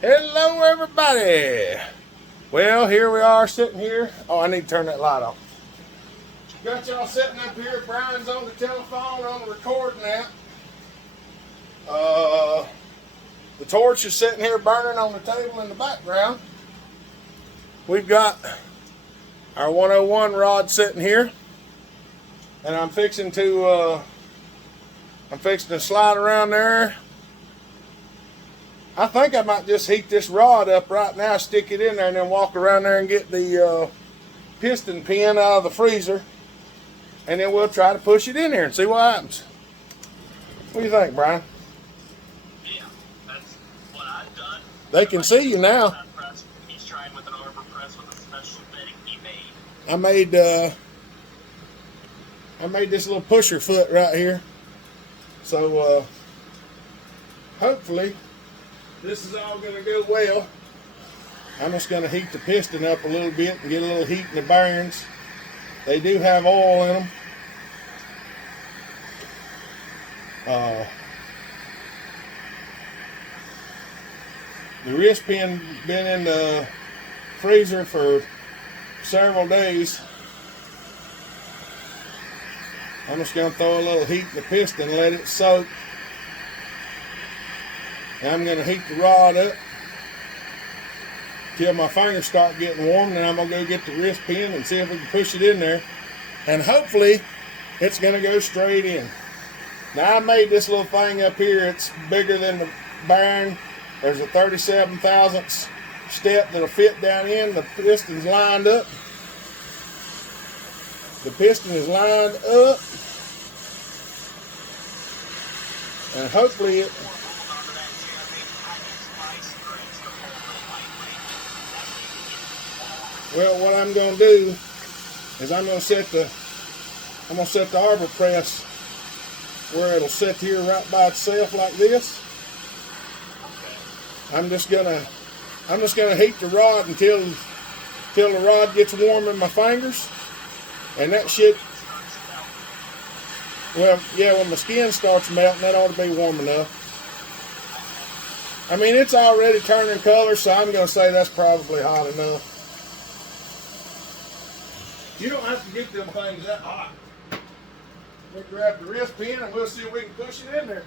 Hello, everybody. Well, here we are sitting here. Oh, I need to turn that light off. Got y'all sitting up here. Brian's on the telephone on the recording app. The torch is sitting here burning on the table in the background. We've got our 101 rod sitting here, and I'm fixing to slide around there. I think I might just heat this rod up right now, stick it in there, and then walk around there and get the piston pin out of the freezer, and then we'll try to push it in here and see what happens. What do you think, Brian? Yeah, that's what I've done. They can see you now. He's trying with an arbor press with a special fitting he made. I made this little pusher foot right here, so hopefully this is all going to go well. I'm just going to heat the piston up a little bit and get a little heat in the bearings. They do have oil in them. The wrist pin been in the freezer for several days. I'm just going to throw a little heat in the piston and let it soak. And I'm going to heat the rod up till my fingers start getting warm. Then I'm going to go get the wrist pin and see if we can push it in there. And hopefully it's going to go straight in. Now I made this little thing up here. It's bigger than the bearing. There's a 37 thousandths step that'll fit down in. The piston's lined up. The piston is lined up. And hopefully it... Well, what I'm going to do is I'm going to set the arbor press where it'll sit here right by itself like this. I'm just gonna heat the rod until the rod gets warm in my fingers, and that should. Well, yeah, when the skin starts melting, that ought to be warm enough. I mean, it's already turning color, so I'm going to say that's probably hot enough. You don't have to get them things that hot. We'll grab the wrist pin and we'll see if we can push it in there.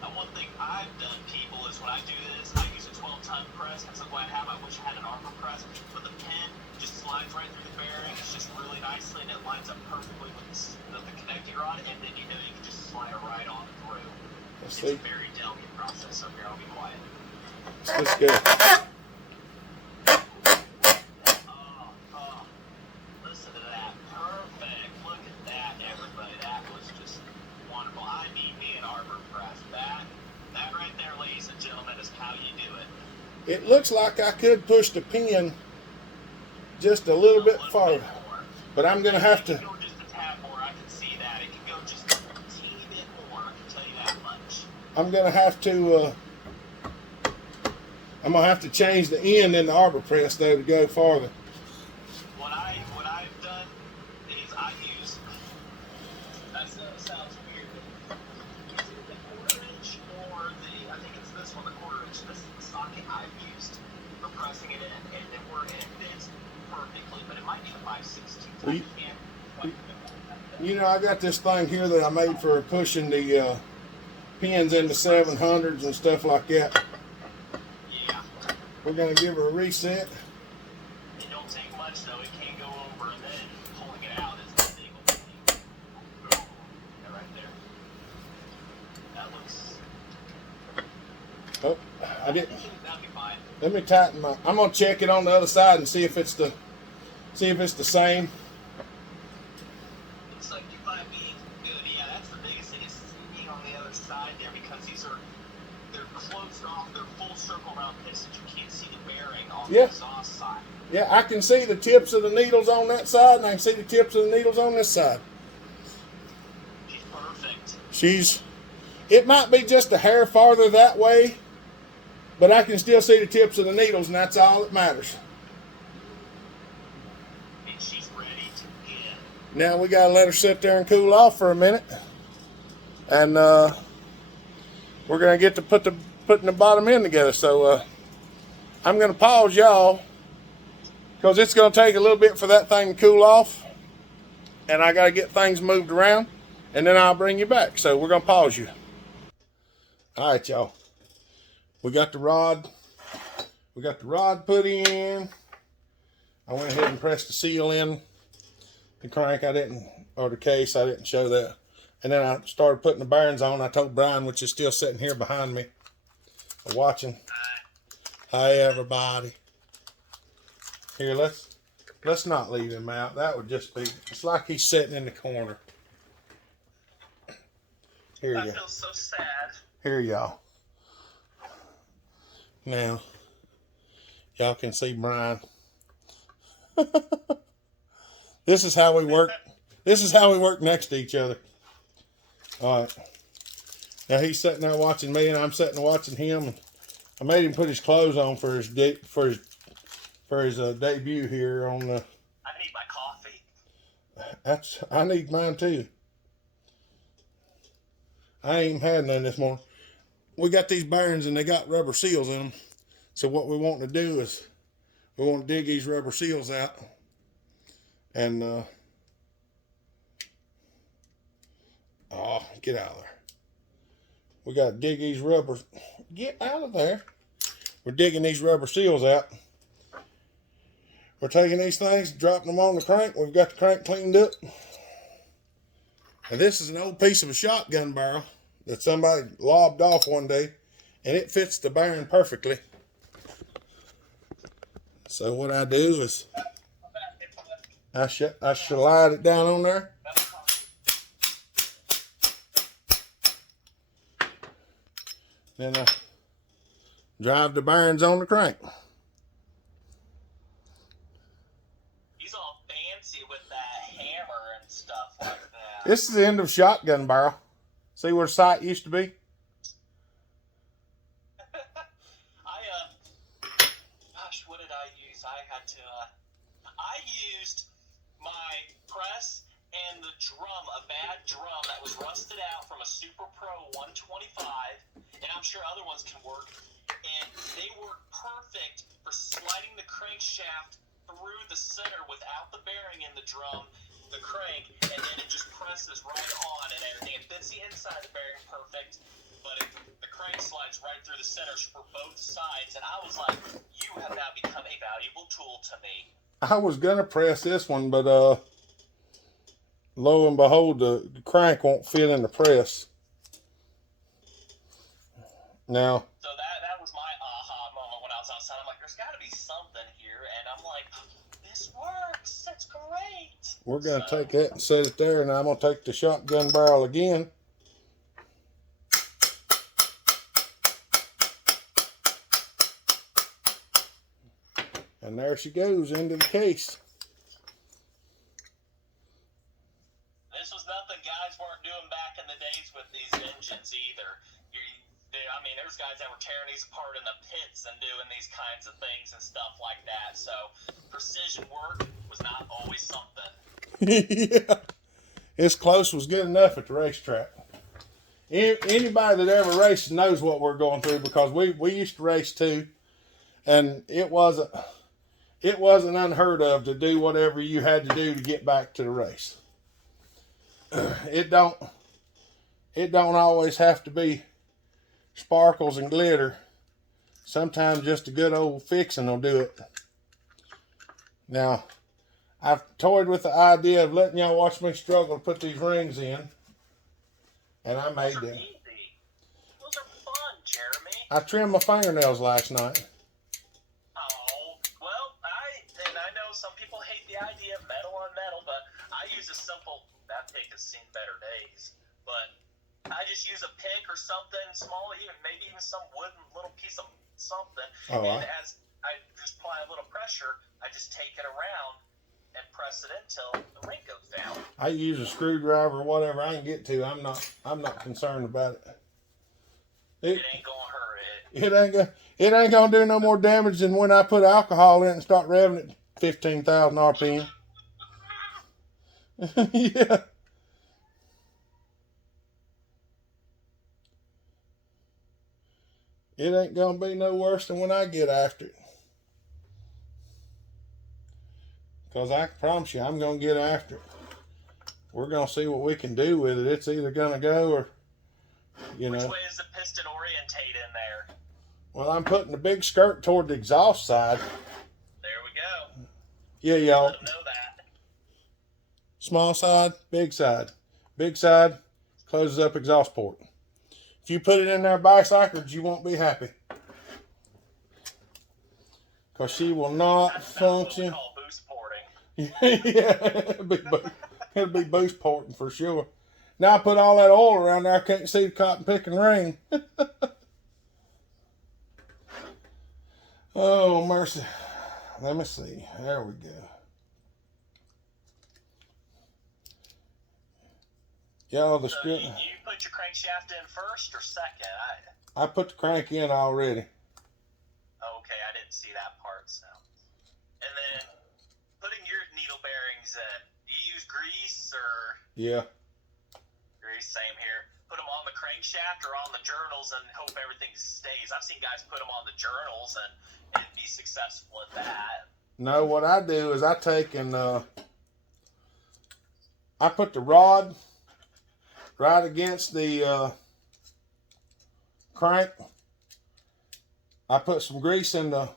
Now, one thing I've done, people, is when I do this, I use a 12-ton press. I'm so glad I have. I wish I had an arbor press, but the pin just slides right through the bearing. It's just really nicely, and it lines up perfectly with the connecting rod, and then you can just slide it right on through. It's a very delicate process, so here, I'll be quiet. Let's go. Listen to that. Perfect. Look at that, everybody. That was just wonderful. I need me an arbor press. That right there, ladies and gentlemen, is how you do it. It looks like I could push the pin just a little bit farther, but I'm going to have to. It can go just a tad more. I can see that. It can go just a teeny bit more. I can tell you that much. I'm going to have to change the end in the arbor press though to go farther. What I've done is I use. That sounds weird. Is it the 1/4 inch or I think it's this one, the 1/4 inch. This is the socket I've used for pressing it in, and it fits perfectly. But it might be a 5/16. You know, I got this thing here that I made for pushing the pins into 700s and stuff like that. Yeah. We're going to give her a reset. It don't take much, though. It can go over, and then pulling it out is the big thing. Boom. Yeah, right there. That looks... Oh, I didn't. That'll be fine. Let me tighten my. I'm going to check it on the other side and see if it's the same. Looks like you might be good. Yeah, that's the biggest thing is being on the other side there, because they're closed off. They're full circle round pistons. You can't see the bearing on the exhaust side. Yeah, I can see the tips of the needles on that side, and I can see the tips of the needles on this side. She's perfect. It might be just a hair farther that way, but I can still see the tips of the needles, and that's all that matters. And she's ready to get. Now we got to let her sit there and cool off for a minute. And we're gonna get to putting the bottom end together. So I'm gonna pause y'all because it's gonna take a little bit for that thing to cool off, and I gotta get things moved around, and then I'll bring you back. So we're gonna pause you. All right, y'all. We got the rod. We got the rod put in. I went ahead and pressed the seal in the crank. Or the case. I didn't show that. And then I started putting the bearings on. I told Brian, which is still sitting here behind me, watching. Hi, everybody. Here, let's not leave him out. That would just be. It's like he's sitting in the corner. Here I you. feel so sad. Here, y'all. Now, y'all can see Brian. This is how we work. This is how we work next to each other. All right. Now he's sitting there watching me, and I'm sitting watching him. I made him put his clothes on for his debut here on the. I need my coffee. I need mine too. I ain't even had none this morning. We got these bearings and they got rubber seals in them. So what we want to do is we want to dig these rubber seals out and get out of there. We got to dig these rubbers. Get out of there. We're digging these rubber seals out. We're taking these things, dropping them on the crank. We've got the crank cleaned up. And this is an old piece of a shotgun barrel that somebody lobbed off one day, and it fits the bearing perfectly. So what I do is I slide it down on there. Then I drive the bearings on the crank. He's all fancy with that hammer and stuff like that. This is the end of shotgun barrel. See where the sight used to be? Gosh, what did I use? I used my press and the drum, a bad drum that was rusted out from a Super Pro 125, and I'm sure other ones can work, and they work perfect for sliding the crankshaft through the center without the bearing in the drum, the crank, and then it just presses right on and everything. It fits the inside of the bearing perfect, but the crank slides right through the centers for both sides, and I was like, you have now become a valuable tool to me. I was gonna press this one, but lo and behold, the crank won't fit in the press. Now. So that was my aha moment when I was outside. I'm like, there's got to be something here, and I'm like, this works. That's great. We're gonna take that and set it there, and I'm gonna take the shotgun barrel again. And there she goes into the case. This was nothing guys weren't doing back in the days with these engines either. There's guys that were tearing these apart in the pits and doing these kinds of things and stuff like that. So precision work was not always something. Yeah. This close was good enough at the racetrack. Anybody that ever races knows what we're going through, because we used to race too, and it wasn't unheard of to do whatever you had to do to get back to the race. It don't always have to be sparkles and glitter. Sometimes just a good old fixing will do it. Now, I've toyed with the idea of letting y'all watch me struggle to put these rings in, and I made them. Those are fun, Jeremy. I trimmed my fingernails last night. Oh, well, I know some people hate the idea of metal on metal, but I use a simple, that pick has seen better days, but I just use a pick or something small, maybe even some wooden little piece of something, as I just apply a little pressure, I just take it around and press it until the ring goes down. I use a screwdriver or whatever I can get to. I'm not concerned about it. It ain't gonna hurt it. It ain't gonna do no more damage than when I put alcohol in and start revving at 15,000 RPM. Yeah. It ain't gonna be no worse than when I get after it. Because I can promise you, I'm gonna get after it. We're gonna see what we can do with it. It's either gonna go or, you know. Which way is the piston orientate in there? Well, I'm putting the big skirt toward the exhaust side. There we go. Yeah, y'all. Let them know that. Small side, big side. Big side closes up exhaust port. If you put it in there backwards, you won't be happy. Because she will not That's function. what we call boost porting. Yeah, it'll be boost porting for sure. Now I put all that oil around there, I can't see the cotton picking ring. Oh, mercy. Let me see. There we go. Y'all, the So script. you put your crankshaft in first or second? I put the crank in already. Okay, I didn't see that part. So, and then putting your needle bearings in. Do you use grease or Yeah. grease? Same here. Put them on the crankshaft or on the journals and hope everything stays. I've seen guys put them on the journals and be successful at that. No, what I do is I take and I put the rod right against the crank. I put some grease in the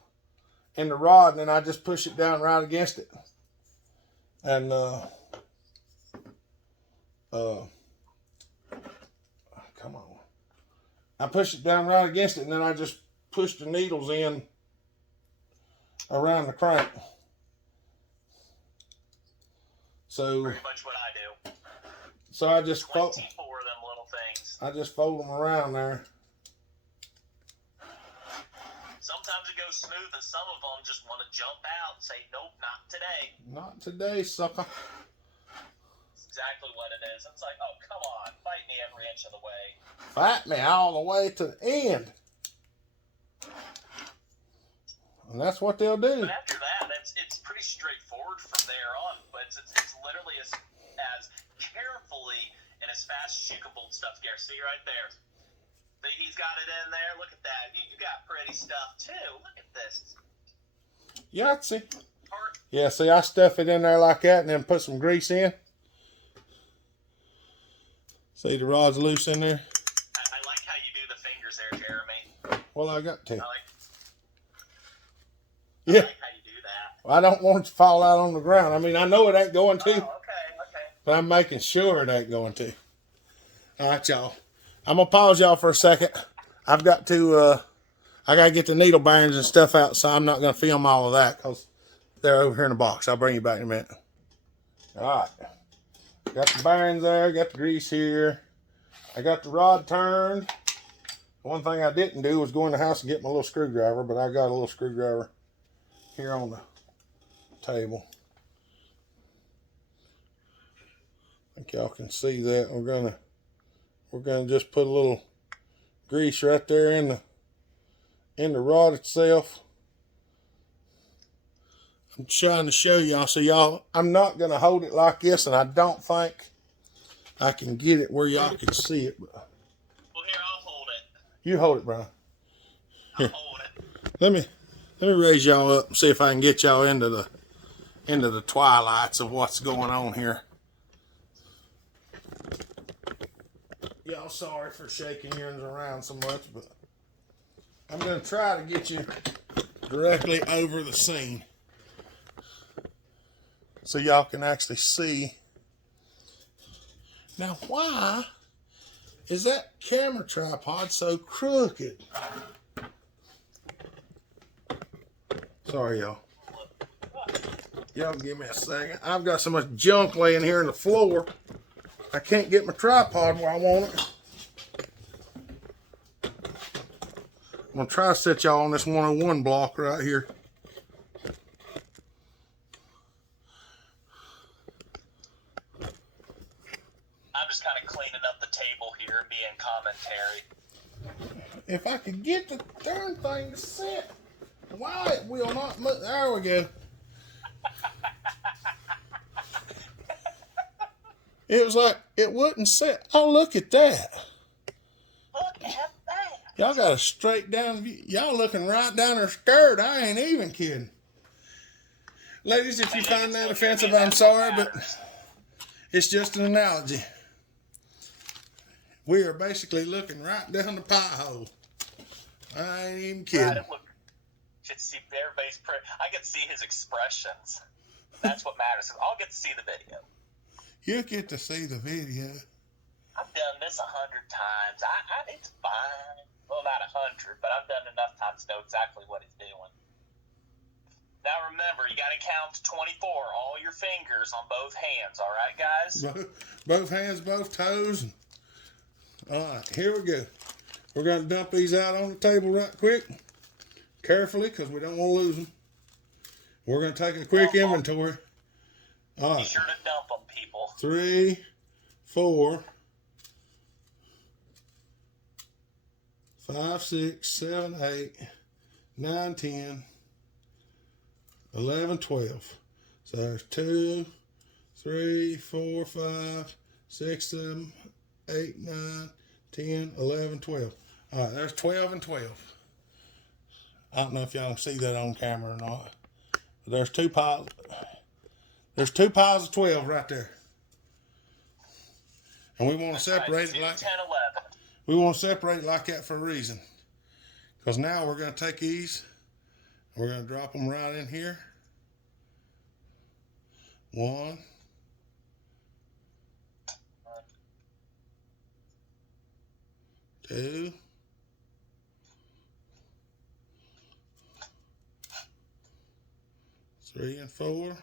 rod, and then I just push it down right against it. And come on. I push it down right against it, and then I just push the needles in around the crank. So Pretty much what I do. So I just 24 of them little things. I just fold them around there. Sometimes it goes smooth, and some of them just want to jump out and say, "Nope, not today." Not today, sucker. That's exactly what it is. It's like, "Oh, come on, fight me every inch of the way." Fight me all the way to the end. And that's what they'll do. But after that, it's pretty straightforward from there on. But it's literally as carefully and as fast as you can bolt stuff together. See right there. He's got it in there. Look at that. You got pretty stuff too. Look at this. Yahtzee. Yeah, see, I stuff it in there like that and then put some grease in. See, the rod's loose in there. I like how you do the fingers there, Jeremy. Well, I got to. I like Yeah. how you do that. Well, I don't want it to fall out on the ground. I mean, I know it ain't going to, Oh, okay. but I'm making sure it ain't going to. All right, y'all. I'm going to pause y'all for a second. I've got to, I got to get the needle bearings and stuff out, so I'm not going to film all of that because they're over here in the box. I'll bring you back in a minute. All right. Got the bearings there, got the grease here. I got the rod turned. One thing I didn't do was go in the house and get my little screwdriver, but I got a little screwdriver here on the table. I think y'all can see that. We're gonna just put a little grease right there in the rod itself. I'm trying to show y'all, so y'all, I'm not gonna hold it like this, and I don't think I can get it where y'all can see it. But Well, here, I'll hold it. you hold it, Brian. I'll hold it. Let me raise y'all up and see if I can get y'all into the twilights of what's going on here. Y'all sorry for shaking yours around so much, but I'm going to try to get you directly over the scene so y'all can actually see. Now, why is that camera tripod so crooked? Sorry, y'all. Y'all give me a second. I've got so much junk laying here on the floor. I can't get my tripod where I want it. I'm going to try to set y'all on this 101 block right here. I'm just kind of cleaning up the table here and being commentary. If I could get the darn thing to set. Why it will not move. There we go. It was like it wouldn't set. Oh, look at that. Look at that. Y'all got a straight down view. Y'all looking right down her skirt. I ain't even kidding. Ladies, if you find that offensive, I'm sorry, but it's just an analogy. We are basically looking right down the pie hole. I ain't even kidding. Right, look, should see everybody's I get to see his expressions. That's what matters. I'll get to see the video. You get to see the video. I've done this 100 times. It's fine. Well, not 100, but I've done enough times to know exactly what he's doing. Now remember, you got to count to 24, all your fingers on both hands, all right, guys? Both hands, both toes. All right, here we go. We're going to dump these out on the table right quick, carefully, because we don't want to lose them. We're going to take a quick inventory. All right. Be sure to dump them, people. 3, 4, 5, 6, 7, 8, 9, 10, 11, 12. So there's 2, 3, 4, 5, 6, 7, 8, 9, 10, 11, 12. All right, there's 12 and 12. I don't know if y'all can see that on camera or not. But there's two piles. There's 2 piles of 12 right there. And we want to separate it like 10, 11. we want to separate it like that for a reason. Because now we're going to take these and we're going to drop them right in here. 1, 2, 3 and 4.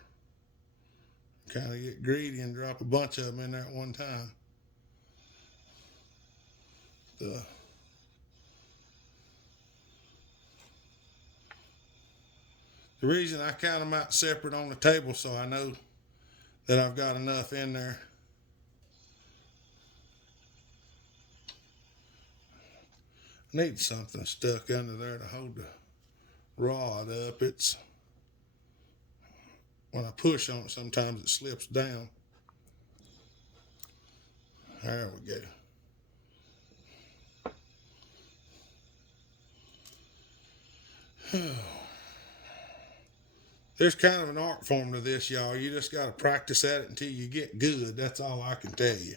Kind of get greedy and drop a bunch of them in there at one time. The reason I count them out separate on the table so I know that I've got enough in there. I need something stuck under there to hold the rod up. It's when I push on it, sometimes it slips down. There we go. There's kind of an art form to this, y'all. You just got to practice at it until you get good. That's all I can tell you.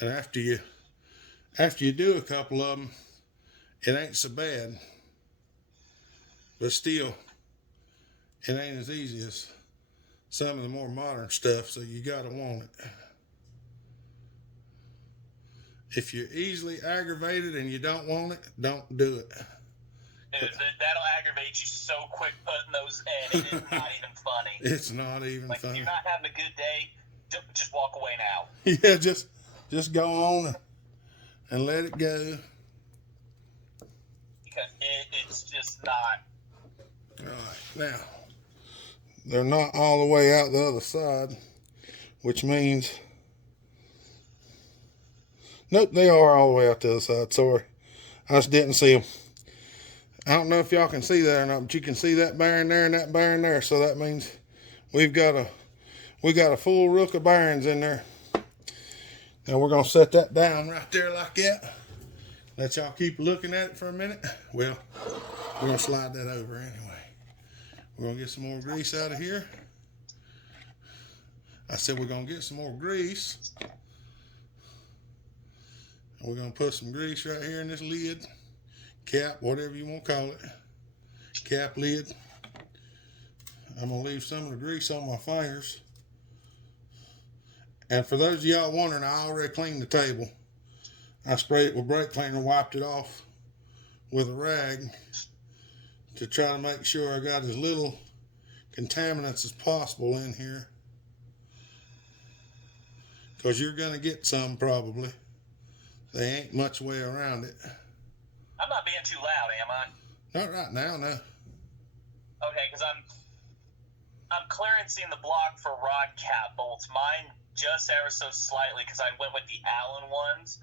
And after you do a couple of them, it ain't so bad. But still, it ain't as easy as some of the more modern stuff, so you got to want it. If you're easily aggravated and you don't want it, don't do it. Dude, that'll aggravate you so quick putting those in. It is not even funny. It's not even like, funny. If you're not having a good day, just walk away now. Yeah, just go on and let it go. Because it's just not. All right, now, they're not all the way out the other side, which means, nope, they are all the way out the other side. Sorry, I just didn't see them. I don't know if y'all can see that or not, but you can see that bearing there and that bearing there. So that means we got a full rook of bearings in there. Now we're gonna set that down right there like that. Let y'all keep looking at it for a minute. Well, we're gonna slide that over anyway. We're gonna get some more grease out of here. I said we're gonna get some more grease. And we're gonna put some grease right here in this lid, cap, whatever you want to call it, cap lid. I'm gonna leave some of the grease on my fingers. And for those of y'all wondering, I already cleaned the table. I sprayed it with brake cleaner, wiped it off with a rag to try to make sure I got as little contaminants as possible in here. Because you're going to get some probably. There ain't much way around it. I'm not being too loud, am I? Not right now, no. Okay, because I'm clearancing the block for rod cap bolts. Mine just ever so slightly because I went with the Allen ones.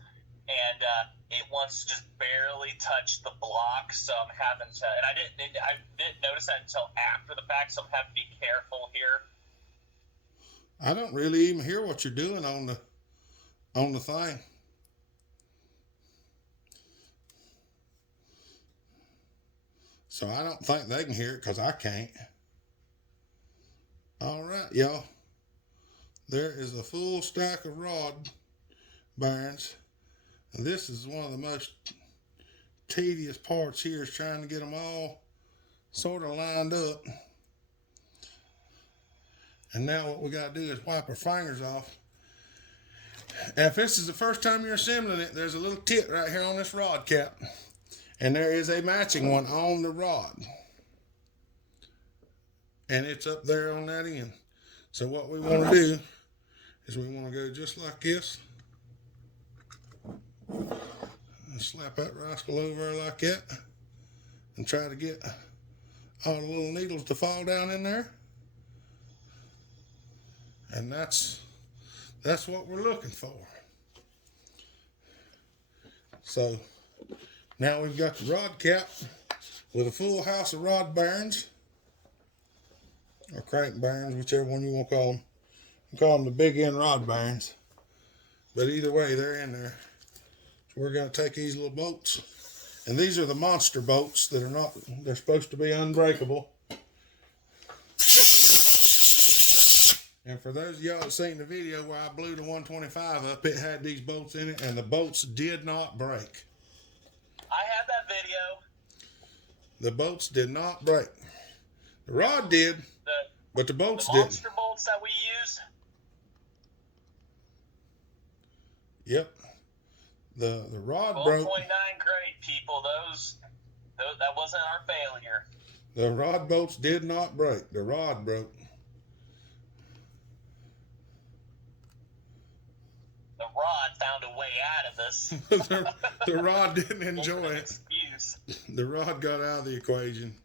And it wants to just barely touch the block, so I'm having to. And I didn't notice that until after the fact, so I'm having to be careful here. I don't really even hear what you're doing on on the thing. So I don't think they can hear it because I can't. All right, y'all. There is a full stack of rod bearings. And this is one of the most tedious parts here, is trying to get them all sort of lined up. And now what we got to do is wipe our fingers off. And if this is the first time you're assembling it, there's a little tit right here on this rod cap. And there is a matching one on the rod. And it's up there on that end. So what we want to do is we want to go just like this. And slap that rascal over like that. And try to get all the little needles to fall down in there. And that's what we're looking for. So now we've got the rod cap with a full house of rod bearings, or crank bearings, whichever one you want to call them. We call them the big end rod bearings. But either way, they're in there. So we're going to take these little bolts. And these are the monster bolts that are not, they're supposed to be unbreakable. And for those of y'all that seen the video where I blew the 125 up, it had these bolts in it, and the bolts did not break. I have that video. The bolts did not break. The rod did, but the bolts didn't. The monster bolts that we use. Yep. The rod 12.9 broke. grade, people. Those that wasn't our failure. The rod bolts did not break. The rod broke. The rod found a way out of this. the rod didn't enjoy it. Excuse. The rod got out of the equation.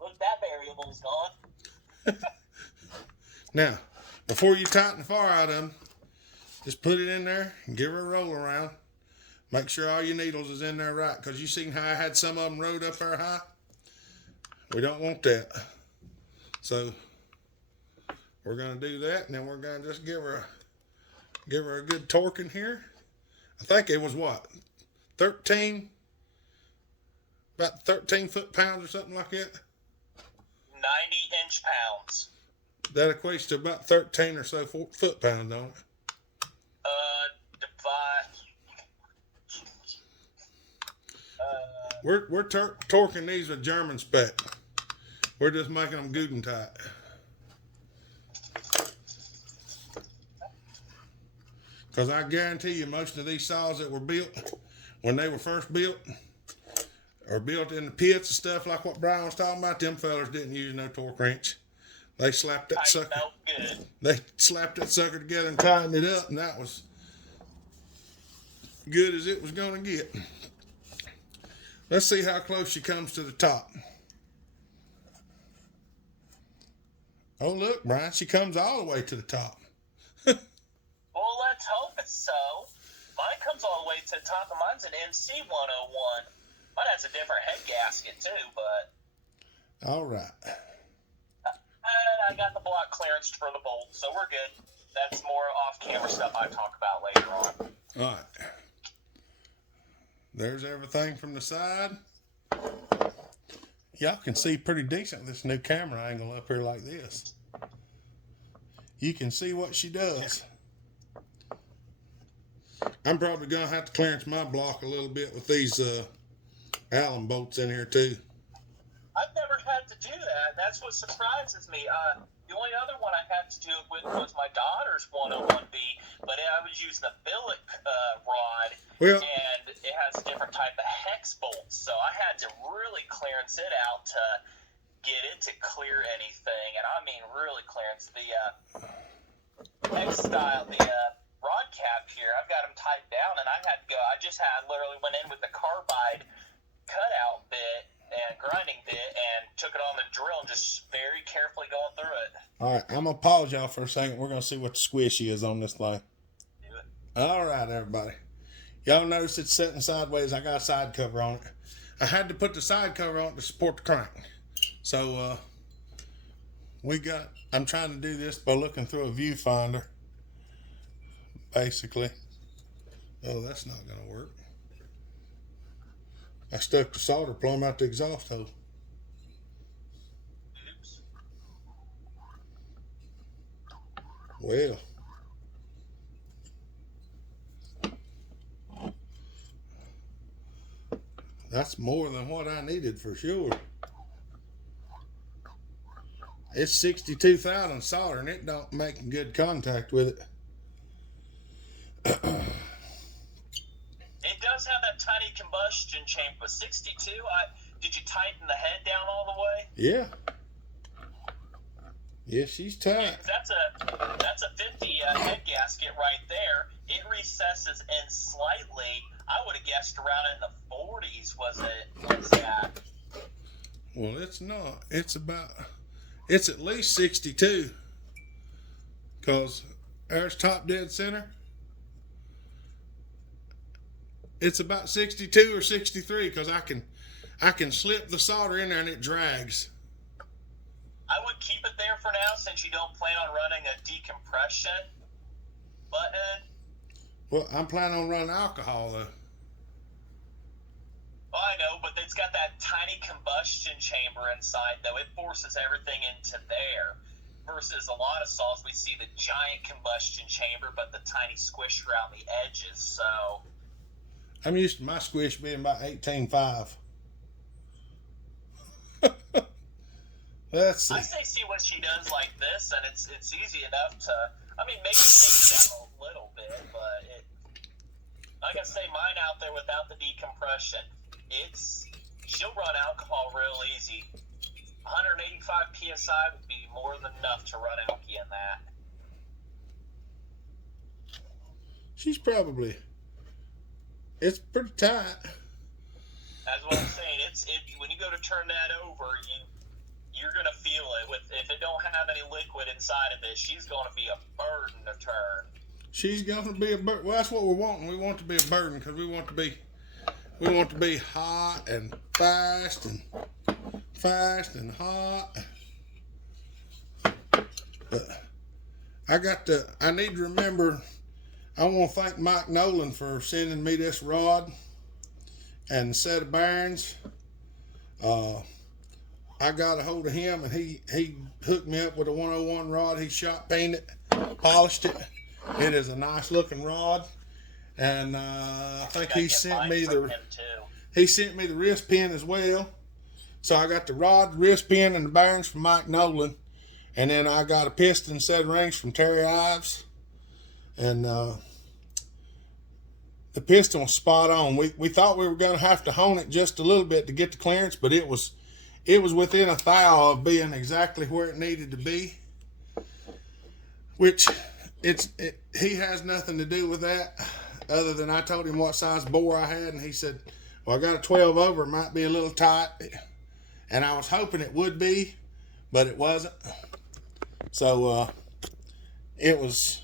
Look, that variable's gone. Now, before you tighten the far out of them, just put it in there and give her a roll around. Make sure all your needles is in there right, because you seen how I had some of them rode up there high? We don't want that. So we're going to do that, and then we're going to just give her a good torque in here. I think it was what? 13? About 13 foot-pounds or something like that? 90 inch-pounds. That equates to about 13 or so foot-pounds, don't it? We're torquing these with German spec. We're just making them good and tight. Because I guarantee you, most of these saws that were built, when they were first built, or built in the pits and stuff like what Brian was talking about, them fellers didn't use no torque wrench. They slapped that sucker. Felt good. They slapped that sucker together and tightened it up, and that was good as it was going to get. Let's see how close she comes to the top. Oh, look, Brian, she comes all the way to the top. Well, let's hope it's so. Mine comes all the way to the top, and mine's an MC 101. Mine has a different head gasket, too, but... All right. I got the block clearance for the bolt, so we're good. That's more off-camera stuff I talk about later on. All right. There's everything from the side. Y'all can see pretty decent with this new camera angle up here like this. You can see what she does. I'm probably going to have to clearance my block a little bit with these Allen bolts in here too. I've never had to do that. That's what surprises me. The only other one I had to do it with was my daughter's 101B, but I was using a billet rod, Well, and it has a different type of hex bolt, so I had to really clearance it out to get it to clear anything, and I mean really clearance. The hex style, the rod cap here, I've got them tightened down, and I just literally went in with the carbide cutout bit and grinding bit and took it on the drill and just very carefully going through it. all right, I'm going to pause y'all for a second. We're going to see what the squishy is on this thing. Do it. All right, everybody. Y'all notice it's sitting sideways. I got a side cover on it. I had to put the side cover on it to support the crank. So, I'm trying to do this by looking through a viewfinder. basically. Oh, that's not going to work. I stuck the solder plumb out the exhaust hole. Oops. Well, that's more than what I needed for sure. It's 62,000 solder and it don't make good contact with it. It does have that tiny combustion chamber. 62. Did you tighten the head down all the way? Yeah. Yeah, she's tight. That's a 50 head gasket right there. It recesses in slightly. I would have guessed around in the 40s. Was that? Well, it's not. It's at least 62. Cause there's top dead center. It's about 62 or 63 because I can slip the solder in there and it drags. I would keep it there for now since you don't plan on running a decompression button. Well, I'm planning on running alcohol though. Well, I know, but it's got that tiny combustion chamber inside, though. It forces everything into there. Versus a lot of saws, we see the giant combustion chamber, but the tiny squish around the edges. So I'm used to my squish being about 18.5. Let's see. I say see what she does like this, and it's easy enough to. I mean, maybe take it down a little bit, but like I say, mine out there without the decompression, she'll run alcohol real easy. 185 psi would be more than enough to run alky in that. It's pretty tight. That's what I'm saying. When you go to turn that over, you're gonna feel it. If it don't have any liquid inside of it, she's gonna be a burden to turn. She's gonna be a burden. Well, that's what we're wanting. We want to be a burden because we want to be hot and fast and hot. But I need to remember. I want to thank Mike Nolan for sending me this rod and set of bearings. I got a hold of him and he hooked me up with a 101 rod. He shot painted, polished it. It is a nice looking rod, and I think he sent me the wrist pin as well. So I got the rod, the wrist pin, and the bearings from Mike Nolan, and then I got a piston set of rings from Terry Ives, and the piston was spot on. We thought we were going to have to hone it just a little bit to get the clearance, but it was within a thou of being exactly where it needed to be. Which he has nothing to do with that, other than I told him what size bore I had, and he said, "Well, I got a 12 over. It might be a little tight," and I was hoping it would be, but it wasn't. So it was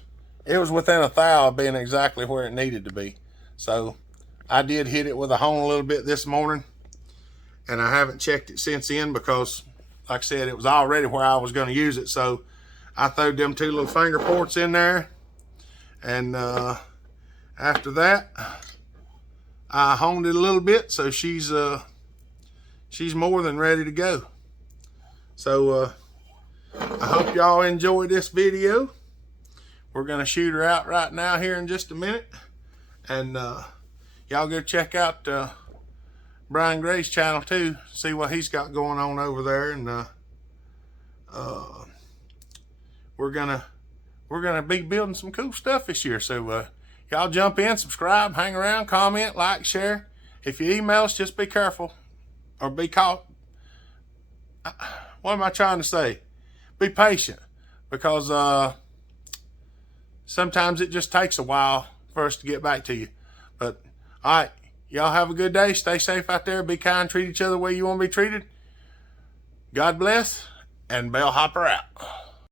within a thou of being exactly where it needed to be. So I did hit it with a hone a little bit this morning, and I haven't checked it since then because, like I said, it was already where I was going to use it. So I threw them two little finger ports in there, and after that, I honed it a little bit, so she's more than ready to go. So I hope y'all enjoyed this video. We're gonna shoot her out right now here in just a minute, and y'all go check out Brian Gray's channel too, see what he's got going on over there, and we're gonna be building some cool stuff this year. So y'all jump in, subscribe, hang around, comment, like, share. If you email us, just be careful or be caught. What am I trying to say? Be patient, because sometimes it just takes a while for us to get back to you. But all right, y'all have a good day. Stay safe out there. Be kind. Treat each other the way you want to be treated. God bless, and Bellhopper out.